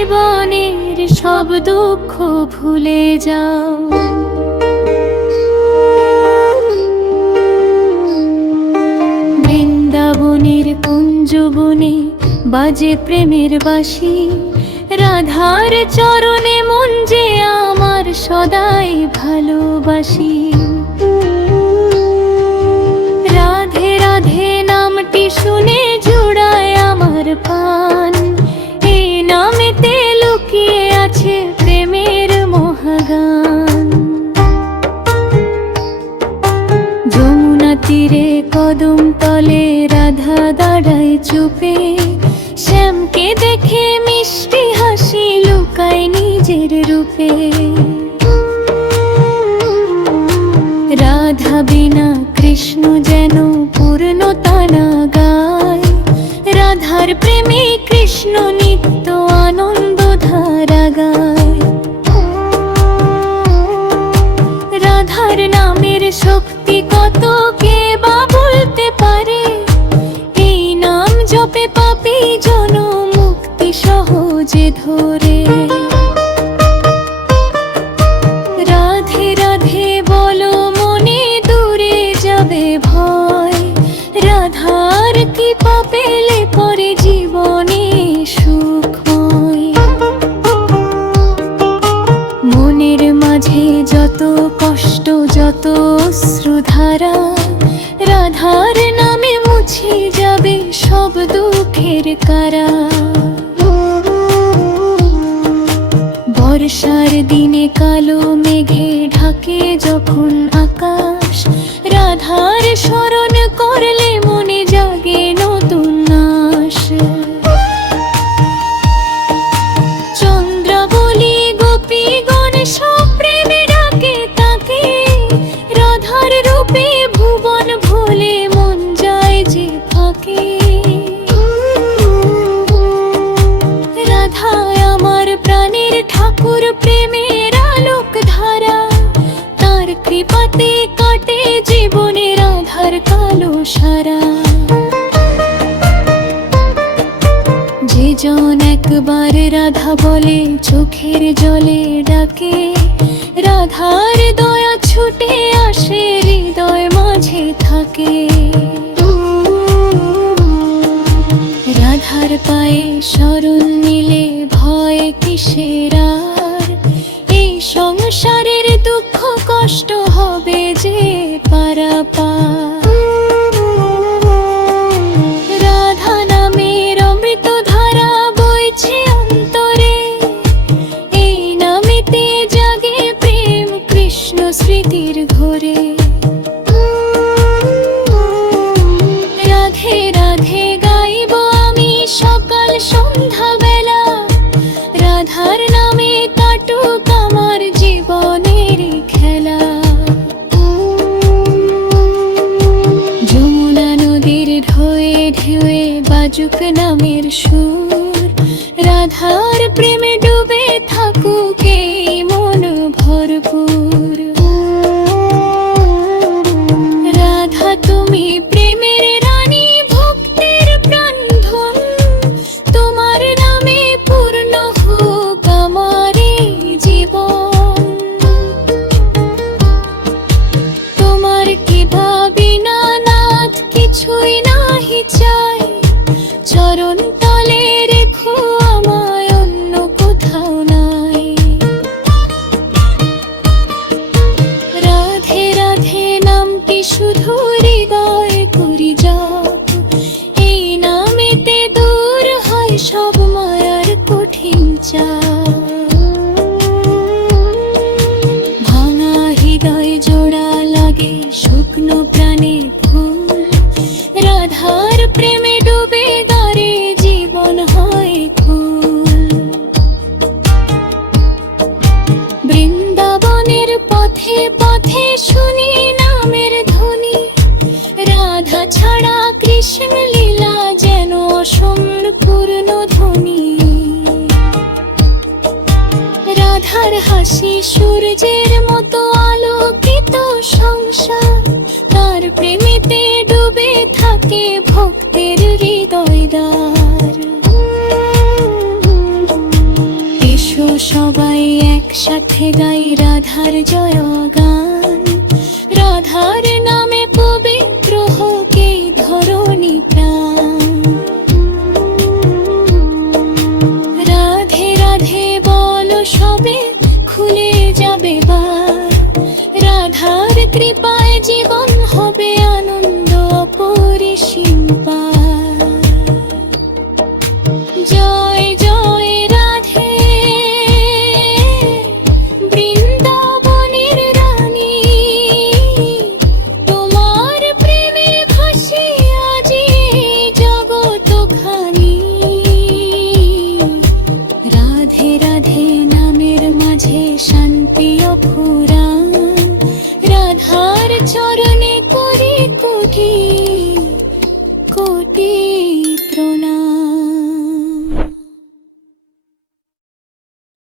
জীবনের সব দুঃখ ভুলে যাও। বৃন্দাবনের কুঞ্জবনে বাজে প্রেমের বাঁশি, রাধার চরণে মন যে আমার সদাই ভালোবাসি। রাধে রাধে নামটি শুনে জুড়ায় আমার প্রাণ, এই নামেতে লুকিয়ে আছে প্রেমের মহাগান। যমুনা তীরে কদম তলে রাধা দাঁড়ায় চুপে, শ্যামকে দেখে মিষ্টি হাসি লুকায় নিজের রূপে। রাধা বিনা কৃষ্ণ যেন পূর্ণতা না গায়, রাধার প্রেমে কৃষ্ণ নিত্য আনন্দ ধারা গায়। রাধার নামের শক্তি কত কে বা বলতে পারে, এই নাম জপে পাপী জন মুক্তি সহজে ধরে। রাধে রাধে বলো মনে দূরে যাবে ভয়, রাধার কৃপা পেলে পরে জীবনে সুখময়। মনের মাঝে যত কষ্ট যত অশ্রুধারা, রাধার নামে মুছে যাবে সব দুঃখের কারা। বর্ষার দিনে কালো মেঘে ঢাকে যখন আকাশ, রাধার স্মরণ করলে মনে জাগে নতুন আশ। চন্দ্রাবলী গোপীগণ সব প্রেমে ডাকে তাকে, রাধার রূপে ভুবন ভুলে মন যায় যে ফাঁকে। রাধা আমার প্রাণের ঠাকুর, প্রেমের আলোক ধারা, তার কৃপাতে কাটে জীবনে রাধার কালো সারা। যে জন একবার রাধা বলে চোখের জলে ডাকে, রাধার দয়া ছুটে আসে হৃদয় মাঝে থাকে। রাধার পায়ে শরণ নিলে ভয় কিসের আর, এই সংসারের দুঃখ কষ্ট হবে যে পারাপার। রাধা নামের অমৃত ধারা বইছে অন্তরে, এই নামেতে জাগে প্রেম কৃষ্ণ স্মৃতির ঘরে। রাধে রাধে গাইব আমি সকাল সন্ধ্যা বেলা, রাধার নামে কাটুক আমার জীবনের খেলা। যমুনা নদীর ঢোয়ে ঢেউয়ে বাজুক নামের সুর, রাধার প্রেমে ডুবে থাকুক এই মন ভরপুর। রাধা তুমি প্রেমের রানী, ভক্তের প্রাণধন, তোমার নামে পূর্ণ হোক আমার এই জীবন। তোমার কি ভাবি না নাথ কিছুই নাহি চাই, চরণ তলে রেখো আমায় অন্য কোথাও নাই। রাধে রাধে নামটি শুধু হৃদয় করি জপ, এই নামেতে দূর হয় সব মায়ার কঠিন চাপ। ভাঙা হৃদয় জোড়া লাগে শুকনো প্রাণে ফুল, রাধার প্রেমে ডুবে গারে জীবন হয় ফুল। বৃন্দাবনের পথে পথে শুনি নামের ধ্বনি, রাধা ছাড়া কৃষ্ণ লীলা যেন অসম্পূর্ণ ধ্বনি। রাধার হাসি সূর্যের মতো আলোকিত সংসার, তার প্রেমেতে ডুবে থাকে ভক্তের হৃদয় দ্বার। সবাই একসাথে গাই রাধার জয়গান। রাধার নামে পবিত্র হোক এই ধরণী প্রাণ। রাধে রাধে বলো সবে, খুলে যাবে বার। রাধার কৃপা